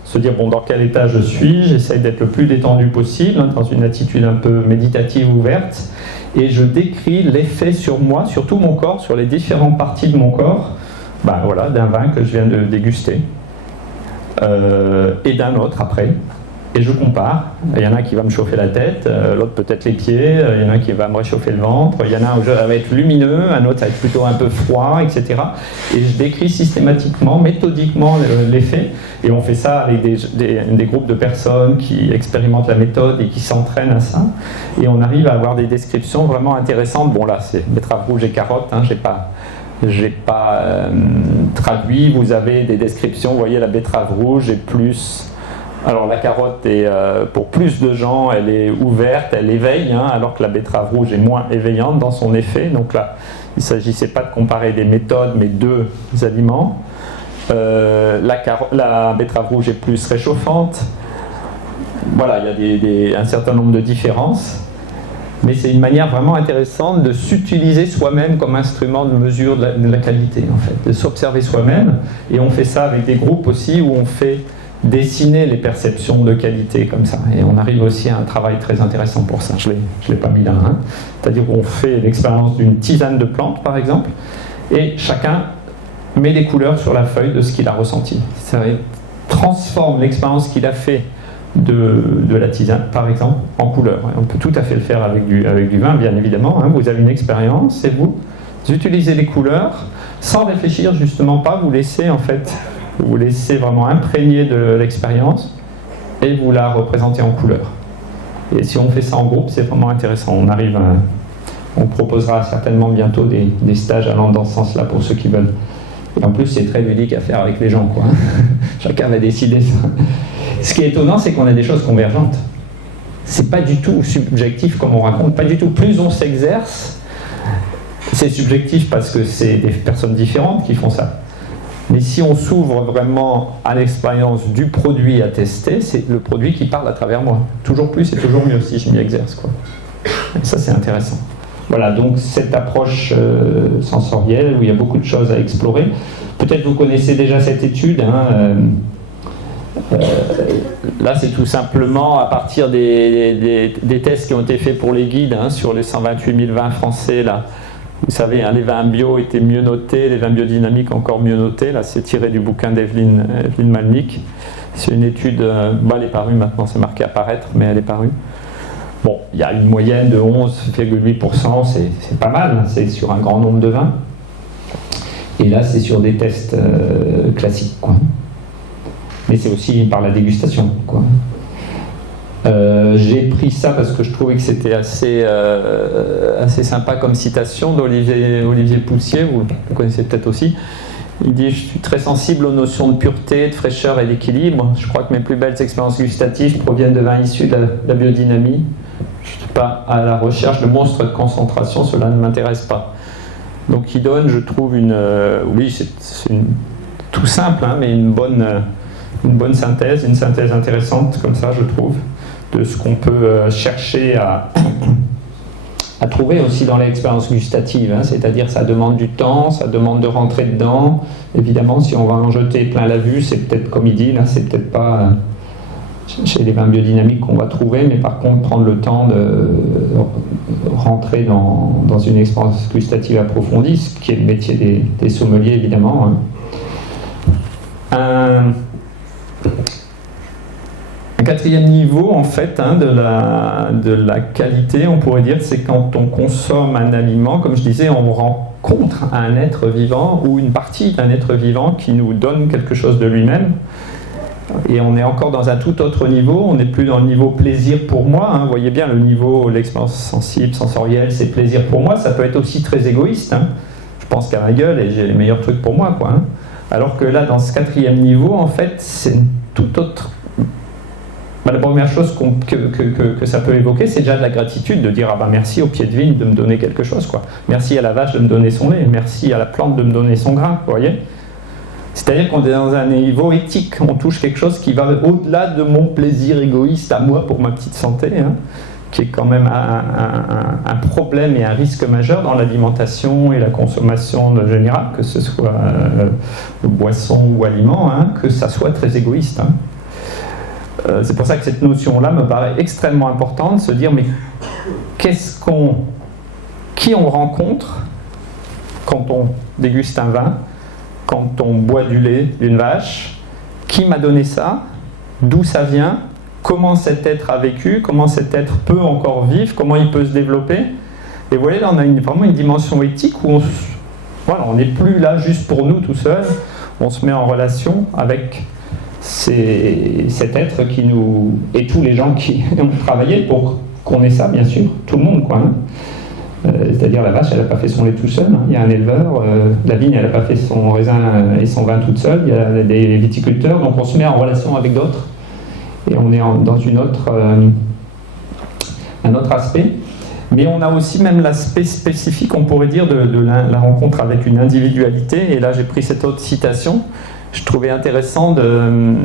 se dire bon, dans quel état je suis, j'essaye d'être le plus détendu possible, hein, dans une attitude un peu méditative ouverte, et je décris l'effet sur moi, sur tout mon corps, sur les différentes parties de mon corps, voilà, d'un vin que je viens de déguster, et d'un autre après. Et je compare. Il y en a un qui va me chauffer la tête, l'autre peut-être les pieds, il y en a un qui va me réchauffer le ventre, il y en a un où ça va être lumineux, un autre ça va être plutôt un peu froid, etc. Et je décris systématiquement, méthodiquement l'effet. Et on fait ça avec des groupes de personnes qui expérimentent la méthode et qui s'entraînent à ça. Et on arrive à avoir des descriptions vraiment intéressantes. Bon là, c'est betterave rouge et carotte, hein, j'ai pas traduit. Vous avez des descriptions, vous voyez la betterave rouge est plus... Alors la carotte est, pour plus de gens, elle est ouverte, elle éveille, hein, alors que la betterave rouge est moins éveillante dans son effet. Donc là, il ne s'agissait pas de comparer des méthodes, mais deux aliments. La betterave rouge est plus réchauffante. Voilà, il y a un certain nombre de différences. Mais c'est une manière vraiment intéressante de s'utiliser soi-même comme instrument de mesure de la qualité, en fait, de s'observer soi-même. Et on fait ça avec des groupes aussi où on fait dessiner les perceptions de qualité comme ça. Et on arrive aussi à un travail très intéressant pour ça. Je l'ai pas mis là. Hein. C'est-à-dire qu'on fait l'expérience d'une tisane de plantes, par exemple, et chacun met des couleurs sur la feuille de ce qu'il a ressenti. Ça transforme l'expérience qu'il a fait de la tisane, par exemple, en couleurs. On peut tout à fait le faire avec du vin, bien évidemment. Hein. Vous avez une expérience et vous utilisez les couleurs sans réfléchir, justement pas, vous laissez en fait... Vous laissez vraiment imprégner de l'expérience et vous la représentez en couleur. Et si on fait ça en groupe, c'est vraiment intéressant. On proposera certainement bientôt des stages allant dans ce sens-là pour ceux qui veulent. Et en plus, c'est très ludique à faire avec les gens, quoi. Chacun va décider ça. Ce qui est étonnant, c'est qu'on a des choses convergentes. C'est pas du tout subjectif comme on raconte, pas du tout. Plus on s'exerce, c'est subjectif parce que c'est des personnes différentes qui font ça. Mais si on s'ouvre vraiment à l'expérience du produit à tester, c'est le produit qui parle à travers moi. Toujours plus et toujours mieux si je m'y exerce, quoi. Et ça, c'est intéressant. Voilà, donc cette approche sensorielle où il y a beaucoup de choses à explorer. Peut-être vous connaissez déjà cette étude. Hein, là, c'est tout simplement à partir des tests qui ont été faits pour les guides, hein, sur les 128 000 vins français, là. Vous savez, hein, les vins bio étaient mieux notés, les vins biodynamiques encore mieux notés. Là, c'est tiré du bouquin d'Evelyn Malnick. C'est une étude, elle est parue maintenant, c'est marqué apparaître, mais elle est parue. Bon, il y a une moyenne de 11,8%, c'est pas mal, c'est sur un grand nombre de vins. Et là, c'est sur des tests classiques, quoi. Mais c'est aussi par la dégustation, quoi. J'ai pris ça parce que je trouvais que c'était assez sympa comme citation d'Olivier Poussier, vous le connaissez peut-être aussi. Il dit « Je suis très sensible aux notions de pureté, de fraîcheur et d'équilibre. Je crois que mes plus belles expériences gustatives proviennent de vins issus de la biodynamie. Je ne suis pas à la recherche de monstres de concentration, cela ne m'intéresse pas. » Donc il donne, je trouve, oui, c'est tout simple, hein, mais une bonne synthèse, une synthèse intéressante comme ça, je trouve, de ce qu'on peut chercher à trouver aussi dans l'expérience gustative, hein, c'est-à-dire ça demande du temps, ça demande de rentrer dedans. Évidemment, si on va en jeter plein la vue, c'est peut-être, comme il dit, là, c'est peut-être pas chez les vins biodynamiques qu'on va trouver, mais par contre, prendre le temps de rentrer dans une expérience gustative approfondie, ce qui est le métier des sommeliers, évidemment. Hein. Un quatrième niveau, en fait, hein, de la qualité, on pourrait dire, c'est quand on consomme un aliment, comme je disais, on rencontre un être vivant ou une partie d'un être vivant qui nous donne quelque chose de lui-même. Et on est encore dans un tout autre niveau, on n'est plus dans le niveau plaisir pour moi. Hein. Vous voyez bien, le niveau, l'expérience sensible, sensorielle, c'est plaisir pour moi. Ça peut être aussi très égoïste. Hein. Je pense qu'à ma gueule et j'ai les meilleurs trucs pour moi, quoi. Hein. Alors que là, dans ce quatrième niveau, en fait, toute autre... La première chose que ça peut évoquer, c'est déjà de la gratitude, de dire « Ah ben merci au pied de vigne de me donner quelque chose, quoi. Merci à la vache de me donner son lait, merci à la plante de me donner son grain, vous voyez ?» C'est-à-dire qu'on est dans un niveau éthique, on touche quelque chose qui va au-delà de mon plaisir égoïste à moi pour ma petite santé, hein, qui est quand même un problème et un risque majeur dans l'alimentation et la consommation de général, que ce soit boisson ou aliment, hein, que ça soit très égoïste. Hein. C'est pour ça que cette notion-là me paraît extrêmement importante, de se dire mais qui on rencontre quand on déguste un vin, quand on boit du lait d'une vache, qui m'a donné ça, d'où ça vient, comment cet être a vécu, comment cet être peut encore vivre, comment il peut se développer. Et vous voyez, là on a vraiment une dimension éthique où on n'est plus là juste pour nous tout seul, on se met en relation avec cet être qui nous... et tous les gens qui ont travaillé pour qu'on ait ça, bien sûr, tout le monde, quoi. Hein. C'est-à-dire la vache, elle n'a pas fait son lait tout seul, hein. Il y a un éleveur, la vigne, elle n'a pas fait son raisin et son vin toute seule, il y a des viticulteurs, donc on se met en relation avec d'autres, et on est dans un autre aspect. Mais on a aussi même l'aspect spécifique, on pourrait dire, de la rencontre avec une individualité, et là j'ai pris cette autre citation. Je trouvais intéressant de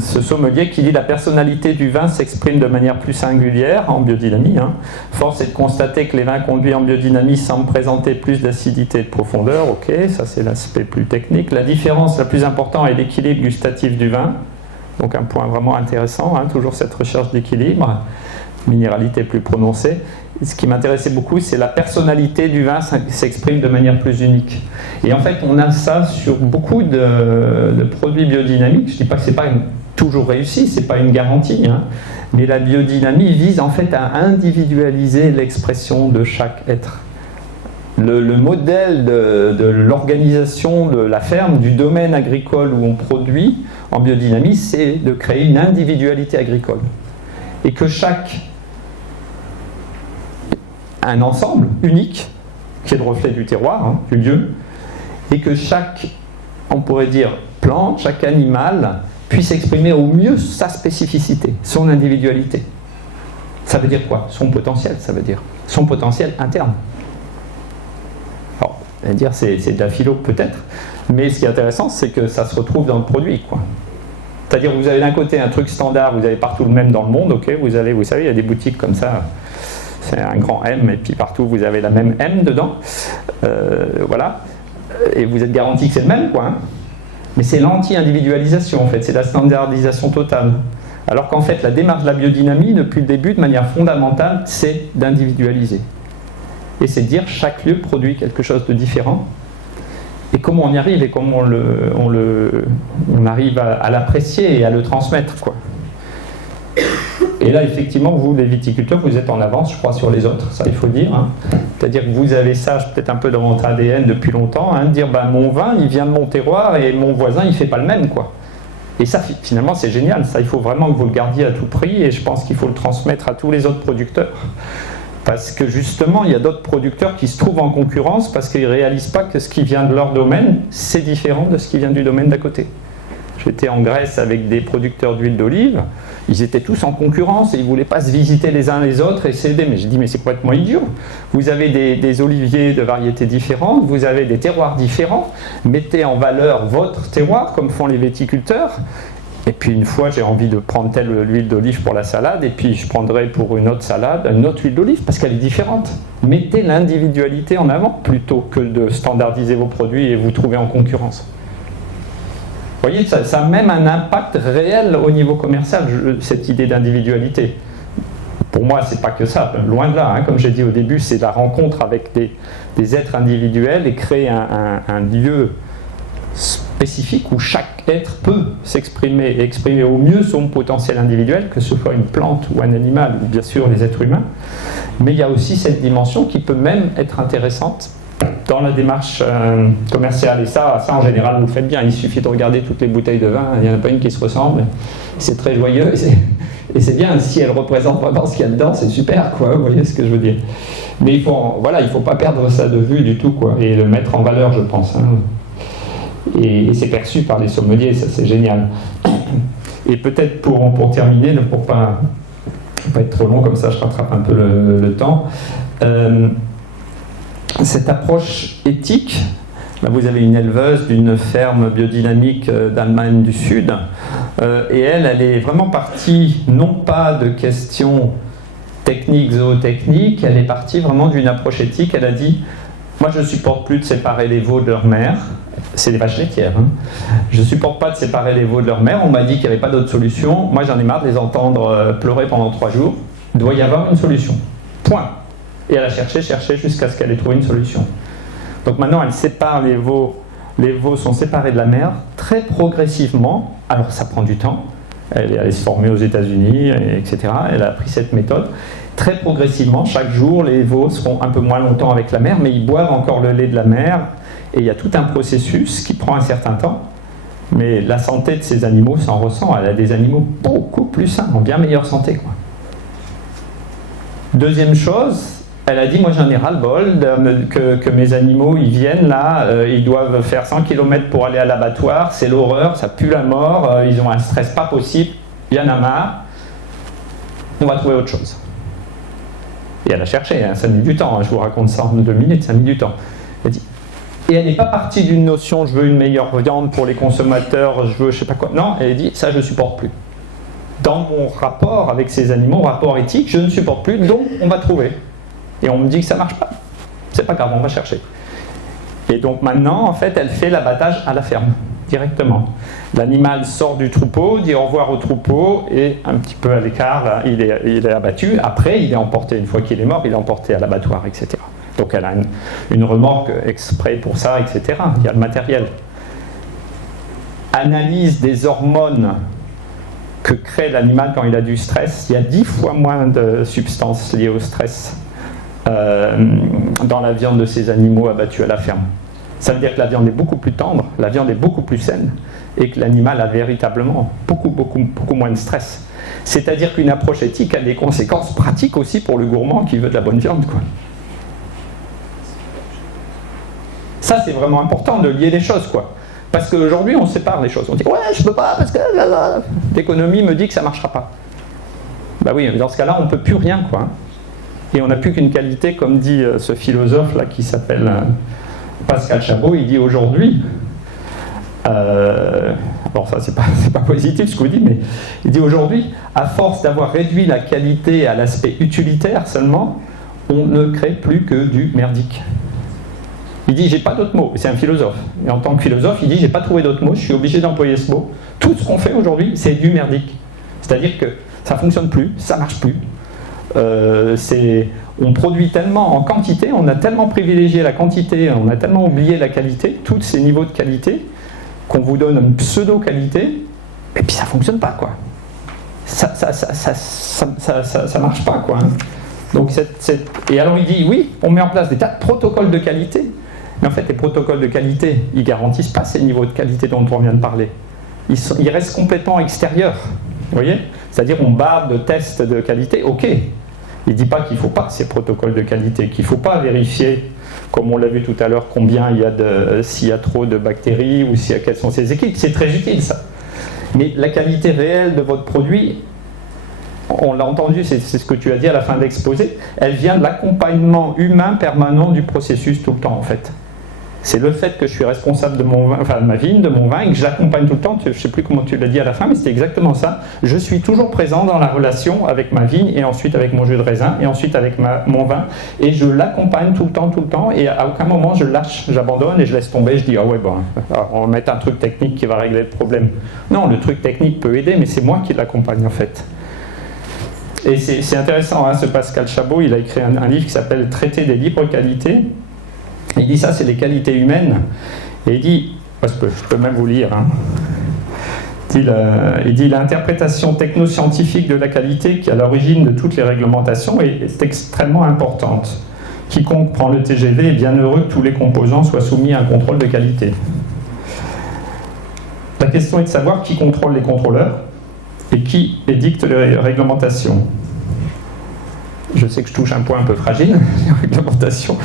ce sommelier qui dit « La personnalité du vin s'exprime de manière plus singulière en biodynamie. Hein. Force est de constater que les vins conduits en biodynamie semblent présenter plus d'acidité et de profondeur. » Ok, ça c'est l'aspect plus technique. La différence la plus importante est l'équilibre gustatif du vin. Donc un point vraiment intéressant, hein, toujours cette recherche d'équilibre. Minéralité plus prononcée. Ce qui m'intéressait beaucoup, c'est la personnalité du vin s'exprime de manière plus unique. Et en fait, on a ça sur beaucoup de produits biodynamiques. Je ne dis pas que ce n'est pas toujours réussi, ce n'est pas une garantie, hein, mais la biodynamie vise en fait à individualiser l'expression de chaque être. Le modèle de l'organisation de la ferme, du domaine agricole où on produit en biodynamie, c'est de créer une individualité agricole. Et que un ensemble unique, qui est le reflet du terroir, hein, du lieu, et que chaque, on pourrait dire, plante, chaque animal, puisse exprimer au mieux sa spécificité, son individualité. Ça veut dire quoi? Son potentiel, ça veut dire. Son potentiel interne. Alors, on va dire, c'est de la philo peut-être, mais ce qui est intéressant, c'est que ça se retrouve dans le produit, quoi. C'est-à-dire, vous avez d'un côté un truc standard, vous avez partout le même dans le monde, ok, vous savez, il y a des boutiques comme ça, c'est un grand M, et puis partout vous avez la même M dedans, voilà, et vous êtes garanti que c'est le même, quoi. Hein. Mais c'est l'anti-individualisation, en fait, c'est la standardisation totale. Alors qu'en fait, la démarche de la biodynamie, depuis le début, de manière fondamentale, c'est d'individualiser. Et c'est de dire chaque lieu produit quelque chose de différent. Et comment on y arrive et comment on arrive à l'apprécier et à le transmettre, quoi. Et là, effectivement, vous, les viticulteurs, vous êtes en avance, je crois, sur les autres, ça il faut dire. Hein. C'est-à-dire que vous avez ça peut-être un peu dans votre ADN depuis longtemps, hein, de dire bah, mon vin, il vient de mon terroir et mon voisin, il ne fait pas le même, quoi. Et ça, finalement, c'est génial. Ça, il faut vraiment que vous le gardiez à tout prix et je pense qu'il faut le transmettre à tous les autres producteurs. Parce que justement, il y a d'autres producteurs qui se trouvent en concurrence parce qu'ils ne réalisent pas que ce qui vient de leur domaine, c'est différent de ce qui vient du domaine d'à côté. J'étais en Grèce avec des producteurs d'huile d'olive, ils étaient tous en concurrence et ils ne voulaient pas se visiter les uns les autres et s'aider. Mais j'ai dit, mais c'est complètement idiot. Vous avez des oliviers de variétés différentes, vous avez des terroirs différents, mettez en valeur votre terroir comme font les viticulteurs. Et puis une fois, j'ai envie de prendre telle huile d'olive pour la salade, et puis je prendrai pour une autre salade une autre huile d'olive, parce qu'elle est différente. Mettez l'individualité en avant, plutôt que de standardiser vos produits et vous trouver en concurrence. Vous voyez, ça a même un impact réel au niveau commercial, cette idée d'individualité. Pour moi, c'est pas que ça, loin de là. Hein. Comme j'ai dit au début, c'est la rencontre avec des êtres individuels et créer un lieu spécifique où chaque être peut s'exprimer et exprimer au mieux son potentiel individuel, que ce soit une plante ou un animal, ou bien sûr les êtres humains. Mais il y a aussi cette dimension qui peut même être intéressante dans la démarche commerciale. Et ça, en général, vous le faites bien. Il suffit de regarder toutes les bouteilles de vin, il n'y en a pas une qui se ressemble. C'est très joyeux et c'est bien. Si elle représente vraiment ce qu'il y a dedans, c'est super, quoi. Vous voyez ce que je veux dire. Mais il faut pas perdre ça de vue du tout, quoi, et le mettre en valeur, je pense. Hein. Et c'est perçu par les sommeliers, ça c'est génial. Et peut-être pour terminer, pour pas être trop long, comme ça je rattrape un peu le temps, cette approche éthique, vous avez une éleveuse d'une ferme biodynamique d'Allemagne du Sud, et elle est vraiment partie non pas de questions techniques, zootechniques, elle est partie vraiment d'une approche éthique. Elle a dit, moi je ne supporte plus de séparer les veaux de leur mère, c'est des vaches laitières, hein. Je ne supporte pas de séparer les veaux de leur mère, on m'a dit qu'il n'y avait pas d'autre solution, moi j'en ai marre de les entendre pleurer pendant 3 jours, il doit y avoir une solution, point. Et elle a cherché jusqu'à ce qu'elle ait trouvé une solution. Donc maintenant elle sépare les veaux sont séparés de la mère très progressivement, alors ça prend du temps, elle est allée se former aux États-Unis, etc. Elle a appris cette méthode. Très progressivement, chaque jour, les veaux seront un peu moins longtemps avec la mère, mais ils boivent encore le lait de la mère. Et il y a tout un processus qui prend un certain temps. Mais la santé de ces animaux s'en ressent. Elle a des animaux beaucoup plus sains, en bien meilleure santé, quoi. Deuxième chose, elle a dit, moi j'en ai ras-le-bol que mes animaux, ils viennent là, ils doivent faire 100 km pour aller à l'abattoir, c'est l'horreur, ça pue la mort, ils ont un stress pas possible, il y en a marre, on va trouver autre chose. Et elle a cherché, hein, ça a mis du temps, hein, je vous raconte ça en 2 minutes, ça a mis du temps. Elle dit, et elle n'est pas partie d'une notion, je veux une meilleure viande pour les consommateurs, je veux je sais pas quoi, non, elle a dit, ça je supporte plus. Dans mon rapport avec ces animaux, rapport éthique, je ne supporte plus, donc on va trouver. Et on me dit que ça ne marche pas. C'est pas grave, on va chercher. Et donc maintenant, en fait, elle fait l'abattage à la ferme, directement. L'animal sort du troupeau, dit au revoir au troupeau, et un petit peu à l'écart, là, il est abattu. Après, il est emporté, une fois qu'il est mort, il est emporté à l'abattoir, etc. Donc elle a une remorque exprès pour ça, etc. Il y a le matériel. Analyse des hormones que crée l'animal quand il a du stress. Il y a 10 fois moins de substances liées au stress dans la viande de ces animaux abattus à la ferme. Ça veut dire que la viande est beaucoup plus tendre, la viande est beaucoup plus saine, et que l'animal a véritablement beaucoup moins de stress. C'est-à-dire qu'une approche éthique a des conséquences pratiques aussi pour le gourmand qui veut de la bonne viande, quoi. Ça, c'est vraiment important de lier les choses, quoi. Parce qu'aujourd'hui, on sépare les choses. On dit « ouais, je peux pas parce que l'économie me dit que ça marchera pas ». Bah oui, dans ce cas-là, on peut plus rien, quoi. Et on n'a plus qu'une qualité, comme dit ce philosophe là qui s'appelle Pascal Chabot, il dit aujourd'hui, alors ça c'est pas positif ce que vous dites, mais il dit aujourd'hui, à force d'avoir réduit la qualité à l'aspect utilitaire seulement, on ne crée plus que du merdique. Il dit, j'ai pas d'autre mot, c'est un philosophe. Et en tant que philosophe, il dit, j'ai pas trouvé d'autre mot, je suis obligé d'employer ce mot. Tout ce qu'on fait aujourd'hui, c'est du merdique. C'est-à-dire que ça fonctionne plus, ça marche plus. On produit tellement en quantité, on a tellement privilégié la quantité, on a tellement oublié la qualité, tous ces niveaux de qualité, qu'on vous donne une pseudo-qualité, et puis ça fonctionne pas, quoi. Ça marche pas, quoi. Donc et alors il dit, oui, on met en place des tas de protocoles de qualité, mais en fait les protocoles de qualité, ils garantissent pas ces niveaux de qualité dont on vient de parler. Ils restent complètement extérieurs. Vous voyez ? C'est-à-dire on barre de tests de qualité, ok. Il ne dit pas qu'il ne faut pas ces protocoles de qualité, qu'il ne faut pas vérifier, comme on l'a vu tout à l'heure, combien il y a s'il y a trop de bactéries ou quelles sont ces équipes. C'est très utile ça. Mais la qualité réelle de votre produit, on l'a entendu, c'est ce que tu as dit à la fin de l'exposé, elle vient de l'accompagnement humain permanent du processus tout le temps en fait. C'est le fait que je suis responsable de mon vin, enfin de ma vigne, de mon vin, et que je l'accompagne tout le temps. Je ne sais plus comment tu l'as dit à la fin, mais c'était exactement ça. Je suis toujours présent dans la relation avec ma vigne, et ensuite avec mon jus de raisin, et ensuite avec mon vin, et je l'accompagne tout le temps, et à aucun moment je lâche, j'abandonne et je laisse tomber. Je dis ah ouais bon, on va mettre un truc technique qui va régler le problème. Non, le truc technique peut aider, mais c'est moi qui l'accompagne en fait. Et c'est intéressant, hein, ce Pascal Chabot, il a écrit un livre qui s'appelle Traité des libres qualités. Il dit ça, c'est les qualités humaines. Et il dit, je peux même vous lire, hein. Il dit l'interprétation technoscientifique de la qualité qui est à l'origine de toutes les réglementations est extrêmement importante. Quiconque prend le TGV est bien heureux que tous les composants soient soumis à un contrôle de qualité. La question est de savoir qui contrôle les contrôleurs et qui édicte les réglementations. Je sais que je touche un point un peu fragile, les réglementations.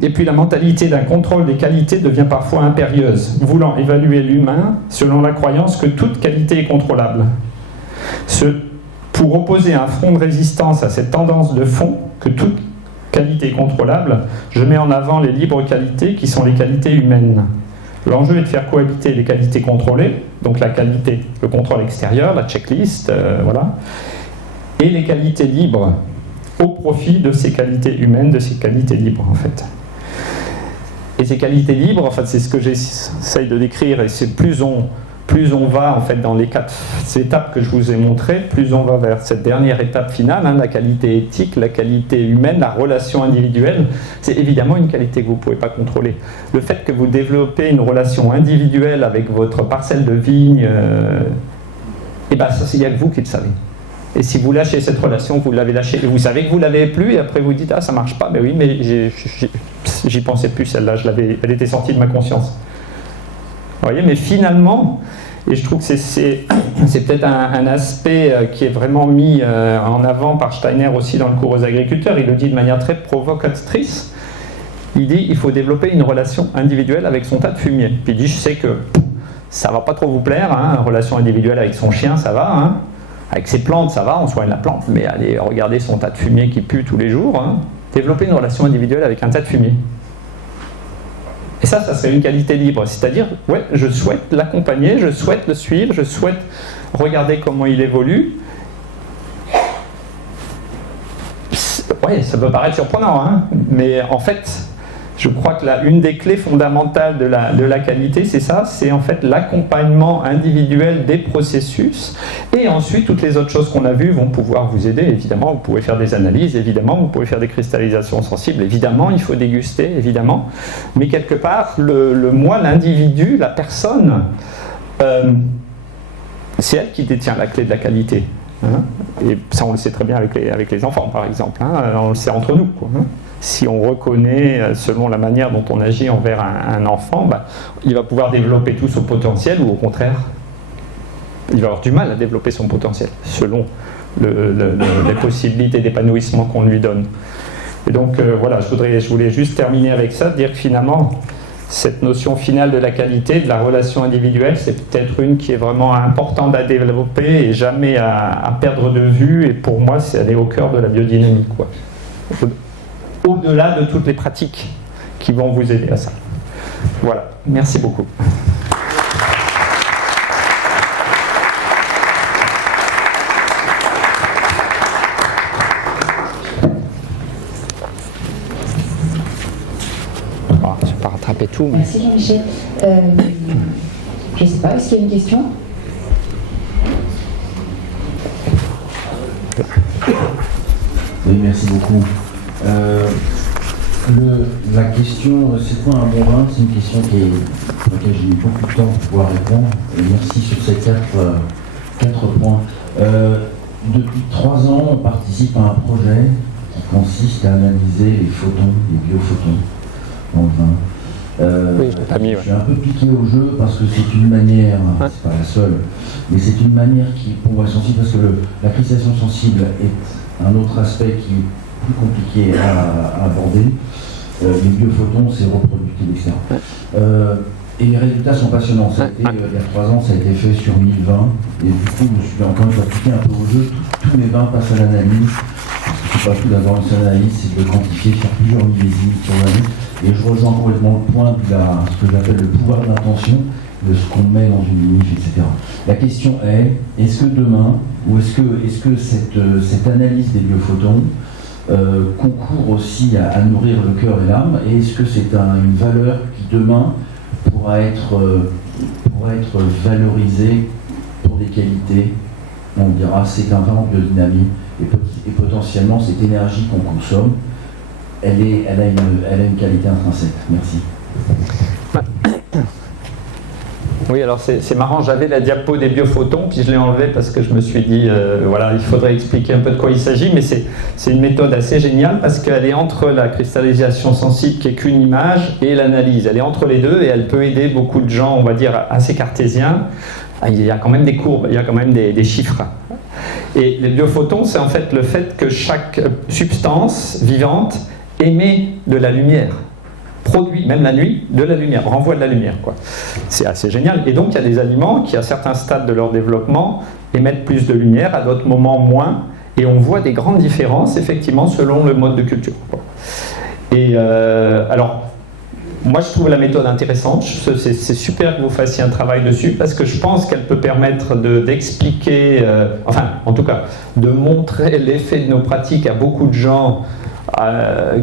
Et puis la mentalité d'un contrôle des qualités devient parfois impérieuse, voulant évaluer l'humain selon la croyance que toute qualité est contrôlable. Pour opposer un front de résistance à cette tendance de fond, que toute qualité est contrôlable, je mets en avant les libres qualités qui sont les qualités humaines. L'enjeu est de faire cohabiter les qualités contrôlées, donc la qualité, le contrôle extérieur, la checklist, voilà, et les qualités libres, au profit de ces qualités humaines, de ces qualités libres en fait. Et ces qualités libres, en fait, c'est ce que j'essaye de décrire, et c'est plus on va en fait dans les 4 étapes que je vous ai montrées, plus on va vers cette dernière étape finale, hein, la qualité éthique, la qualité humaine, la relation individuelle. C'est évidemment une qualité que vous ne pouvez pas contrôler. Le fait que vous développez une relation individuelle avec votre parcelle de vigne, et ben ça, il n'y a que vous qui le savez. Et si vous lâchez cette relation, vous l'avez lâchée, vous savez que vous l'avez plus, et après vous dites ah ça marche pas, mais oui, mais j'y pensais plus celle-là, elle était sortie de ma conscience. Vous voyez, mais finalement, et je trouve que c'est peut-être un aspect qui est vraiment mis en avant par Steiner aussi dans le cours aux agriculteurs, il le dit de manière très provocatrice, il dit il faut développer une relation individuelle avec son tas de fumier. Puis il dit je sais que ça va pas trop vous plaire, hein, une relation individuelle avec son chien ça va, hein, avec ses plantes ça va, on soigne la plante, mais allez regarder son tas de fumier qui pue tous les jours, hein, développer une relation individuelle avec un tas de fumier. Et ça serait une qualité libre, c'est-à-dire, ouais, je souhaite l'accompagner, je souhaite le suivre, je souhaite regarder comment il évolue. Ouais, ça peut paraître surprenant, hein, mais en fait, je crois que une des clés fondamentales de la qualité, c'est ça, c'est en fait l'accompagnement individuel des processus, et ensuite toutes les autres choses qu'on a vues vont pouvoir vous aider. Évidemment, vous pouvez faire des analyses, évidemment, vous pouvez faire des cristallisations sensibles, évidemment, il faut déguster, évidemment, mais quelque part, le moi, l'individu, la personne, c'est elle qui détient la clé de la qualité. Hein, et ça, on le sait très bien avec les enfants, par exemple, hein, on le sait entre nous, quoi, hein. Si on reconnaît selon la manière dont on agit envers un enfant, bah, il va pouvoir développer tout son potentiel, ou au contraire, il va avoir du mal à développer son potentiel, selon les possibilités d'épanouissement qu'on lui donne. Et donc voilà, je voulais juste terminer avec ça, dire que finalement, cette notion finale de la qualité, de la relation individuelle, c'est peut-être une qui est vraiment importante à développer et jamais à perdre de vue, et pour moi, c'est aller au cœur de la biodynamique, quoi. Au-delà de toutes les pratiques qui vont vous aider à ça. Voilà, merci beaucoup. Je ne vais pas rattraper tout. Mais... Merci Jean-Michel. Je ne sais pas, est-ce qu'il y a une question ? Oui, merci beaucoup. La question, c'est quoi un bon vin? C'est une question pour laquelle j'ai eu beaucoup de temps pour pouvoir répondre. Et merci sur ces quatre points. Depuis 3 ans, on participe à un projet qui consiste à analyser les photons, les biophotons dans le vin. Oui, je l'ai pas mis, ouais. Je suis un peu piqué au jeu parce que c'est une manière, c'est pas la seule, mais c'est une manière qui pour moi est sensible parce que la cristallisation sensible est un autre aspect qui est plus compliqué à aborder. Les biophotons, c'est reproductible, etc. Et les résultats sont passionnants. Ça a été, il y a 3 ans, ça a été fait sur 1020. Et du coup, je me suis encore une fois piqué un peu au jeu. Tous mes vins passent à l'analyse. Parce que c'est pas tout d'avoir une seule analyse, c'est de le quantifier, faire plusieurs millésimes sur l'année. Et je rejoins complètement le point de ce que j'appelle le pouvoir d'intention, de ce qu'on met dans une limite, etc. La question est-ce que demain, ou est-ce que cette analyse des biophotons concourt aussi à nourrir le cœur et l'âme, et est-ce que c'est une valeur qui demain pourra être valorisée pour des qualités? On dira c'est un vin en biodynamie, et potentiellement cette énergie qu'on consomme, elle a une qualité intrinsèque. Merci. Oui, alors c'est marrant, j'avais la diapo des biophotons, puis je l'ai enlevée parce que je me suis dit, voilà, il faudrait expliquer un peu de quoi il s'agit, mais c'est une méthode assez géniale parce qu'elle est entre la cristallisation sensible qui est qu'une image et l'analyse. Elle est entre les deux et elle peut aider beaucoup de gens, on va dire, assez cartésiens. Il y a quand même des courbes, il y a quand même des chiffres. Et les biophotons, c'est en fait le fait que chaque substance vivante émet de la lumière. produit, même la nuit, de la lumière, renvoie de la lumière, quoi. C'est assez génial. Et donc il y a des aliments qui, à certains stades de leur développement, émettent plus de lumière, à d'autres moments moins, et on voit des grandes différences, effectivement, selon le mode de culture, quoi. Et alors, moi je trouve la méthode intéressante, c'est super que vous fassiez un travail dessus, parce que je pense qu'elle peut permettre d'expliquer, enfin, en tout cas, de montrer l'effet de nos pratiques à beaucoup de gens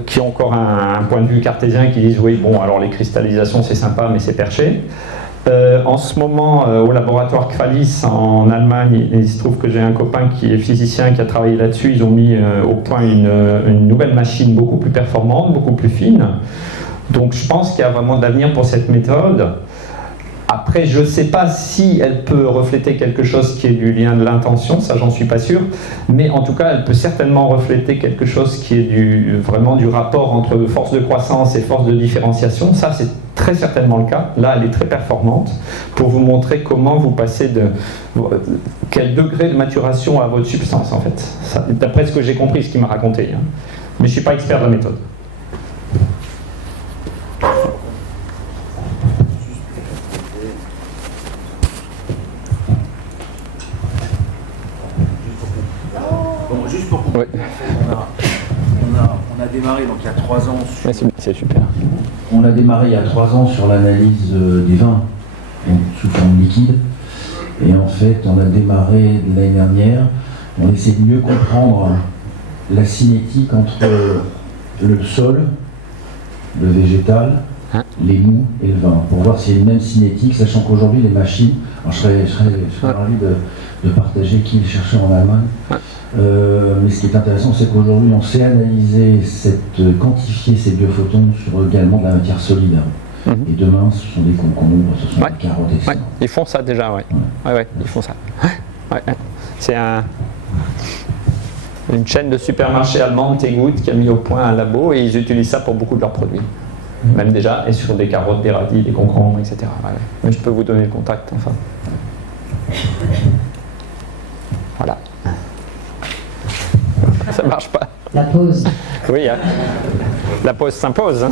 qui ont encore un point de vue cartésien, qui disent oui, bon, alors les cristallisations c'est sympa, mais c'est perché. En ce moment, au laboratoire Qualis en Allemagne, il se trouve que j'ai un copain qui est physicien qui a travaillé là-dessus. Ils ont mis au point une nouvelle machine beaucoup plus performante, beaucoup plus fine. Donc je pense qu'il y a vraiment de l'avenir pour cette méthode. Après, je ne sais pas si elle peut refléter quelque chose qui est du lien de l'intention, ça j'en suis pas sûr, mais en tout cas elle peut certainement refléter quelque chose qui est vraiment du rapport entre force de croissance et force de différenciation. Ça c'est très certainement le cas. Là elle est très performante pour vous montrer comment vous passez quel degré de maturation à votre substance en fait. D'après ce que j'ai compris, ce qu'il m'a raconté, hein. Mais je ne suis pas expert de la méthode. Juste pour comprendre, Oui. on a démarré donc il y a 3 ans. C'est super. On a démarré il y a 3 ans sur l'analyse des vins, donc sous forme liquide. Et en fait, on a démarré l'année dernière. On essaie de mieux comprendre la cinétique entre le sol, le végétal, les mous et le vin, pour voir s'il y a une même cinétique, sachant qu'aujourd'hui les machines, alors je serais ravi de partager qui est chercheur en Allemagne. Mais ce qui est intéressant, c'est qu'aujourd'hui on sait analyser, quantifier ces biophotons sur également de la matière solide. Et demain, ce sont des concombres, ce sont des carottes, etc. Ouais, ils font ça déjà, ouais. Ouais, ils font ça. Ouais. C'est une chaîne de supermarchés allemande, Tegut, qui a mis au point un labo et ils utilisent ça pour beaucoup de leurs produits. Même déjà, et sur des carottes, des radis, des concombres, etc. Ouais. Mais je peux vous donner le contact, enfin. Voilà. Ça marche pas. La pause. Oui, hein. La pause s'impose. Hein.